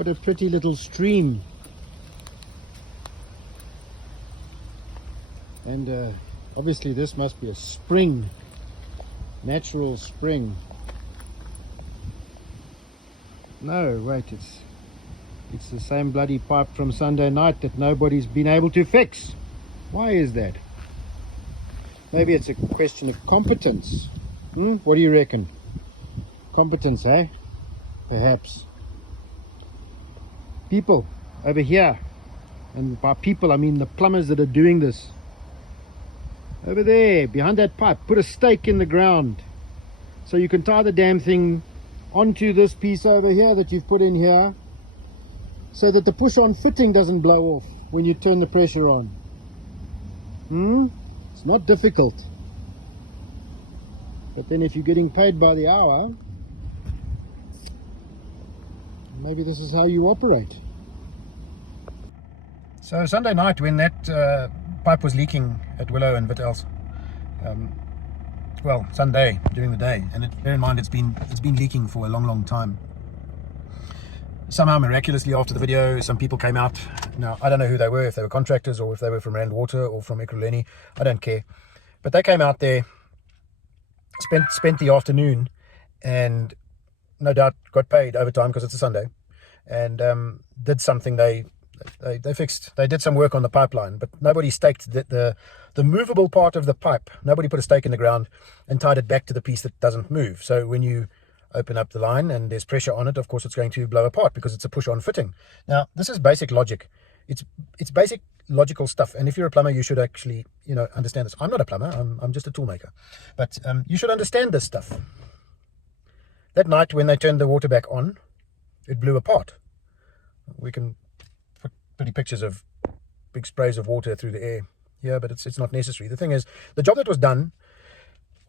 What a pretty little stream. And obviously this must be a spring, natural spring. No, wait, it's the same bloody pipe from Sunday night that nobody's been able to fix. Why is that? Maybe it's a question of competence. What do you reckon? Competence, eh? Perhaps. People over here, and by people I mean the plumbers that are doing this. Over there, behind that pipe, put a stake in the ground so you can tie the damn thing onto this piece over here that you've put in here, so that the push-on fitting doesn't blow off when you turn the pressure on. It's not difficult. But then if you're getting paid by the hour, maybe this is how you operate. So Sunday night, when that pipe was leaking at Willow and Vittel's, well, Sunday during the day, and bear in mind it's been leaking for a long time. Somehow miraculously after the video, some people came out. Now I don't know who they were, if they were contractors or if they were from Rand Water or from Ekurhuleni, I don't care, but they came out there, spent the afternoon, and no doubt got paid overtime because it's a Sunday, and did something. They fixed, they did some work on the pipeline, but nobody staked the movable part of the pipe. Nobody put a stake in the ground and tied it back to the piece that doesn't move. So when you open up the line and there's pressure on it, of course it's going to blow apart because it's a push-on fitting. Now this is basic logic. It's basic logical stuff, and if you're a plumber you should actually understand this. I'm not a plumber, I'm just a tool maker, but you should understand this stuff. That night when they turned the water back on, it blew apart. We can put pretty pictures of big sprays of water through the air here, but it's not necessary. The thing is, the job that was done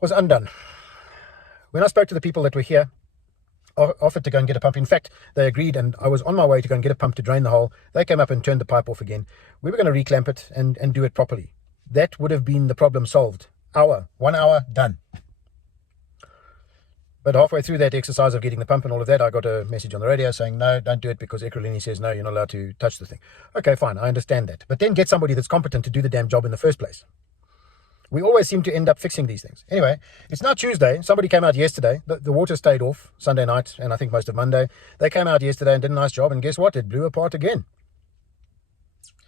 was undone. When I spoke to the people that were here, offered to go and get a pump. In fact, they agreed, and I was on my way to go and get a pump to drain the hole. They came up and turned the pipe off again. We were going to reclamp it and do it properly. That would have been the problem solved. 1 hour, done. But halfway through that exercise of getting the pump and all of that, I got a message on the radio saying, no, don't do it because Ekurhuleni says, no, you're not allowed to touch the thing. Okay, fine, I understand that. But then get somebody that's competent to do the damn job in the first place. We always seem to end up fixing these things. Anyway, it's now Tuesday. Somebody came out yesterday. The water stayed off Sunday night and I think most of Monday. They came out yesterday and did a nice job. And guess what? It blew apart again.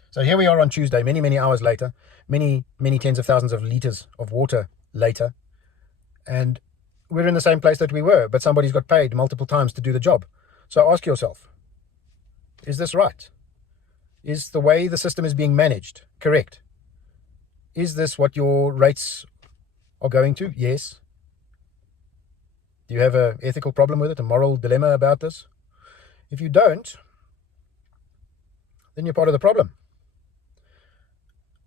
So here we are on Tuesday, many hours later, many tens of thousands of liters of water later. And we're in the same place that we were, but somebody's got paid multiple times to do the job. So ask yourself, is this right? Is the way the system is being managed correct? Is this what your rates are going to? Yes. Do you have an ethical problem with it, a moral dilemma about this? If you don't, then you're part of the problem.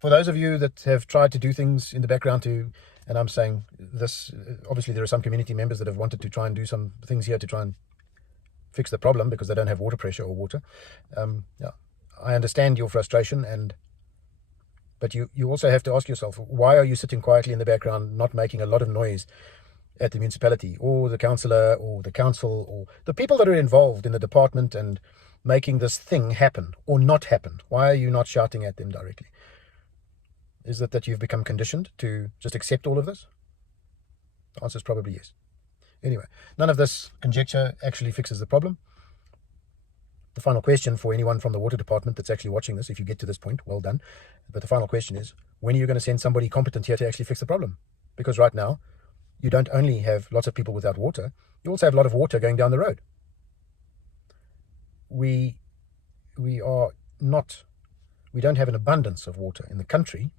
For those of you that have tried to do things in the background to, and I'm saying this, obviously there are some community members that have wanted to try and do some things here to try and fix the problem because they don't have water pressure or water. Yeah, I understand your frustration, but you also have to ask yourself, why are you sitting quietly in the background, not making a lot of noise at the municipality or the councillor or the council or the people that are involved in the department and making this thing happen or not happen? Why are you not shouting at them directly? Is it that you've become conditioned to just accept all of this? The answer is probably yes. Anyway, none of this conjecture actually fixes the problem. The final question for anyone from the water department that's actually watching this, if you get to this point, well done. But the final question is, when are you going to send somebody competent here to actually fix the problem? Because right now, you don't only have lots of people without water, you also have a lot of water going down the road. We don't have an abundance of water in the country,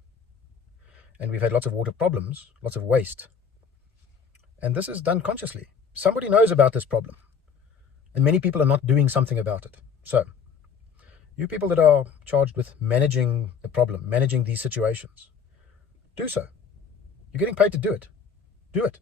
and we've had lots of water problems, lots of waste. And this is done consciously. Somebody knows about this problem, and many people are not doing something about it. So, you people that are charged with managing the problem, managing these situations, do so. You're getting paid to do it. Do it.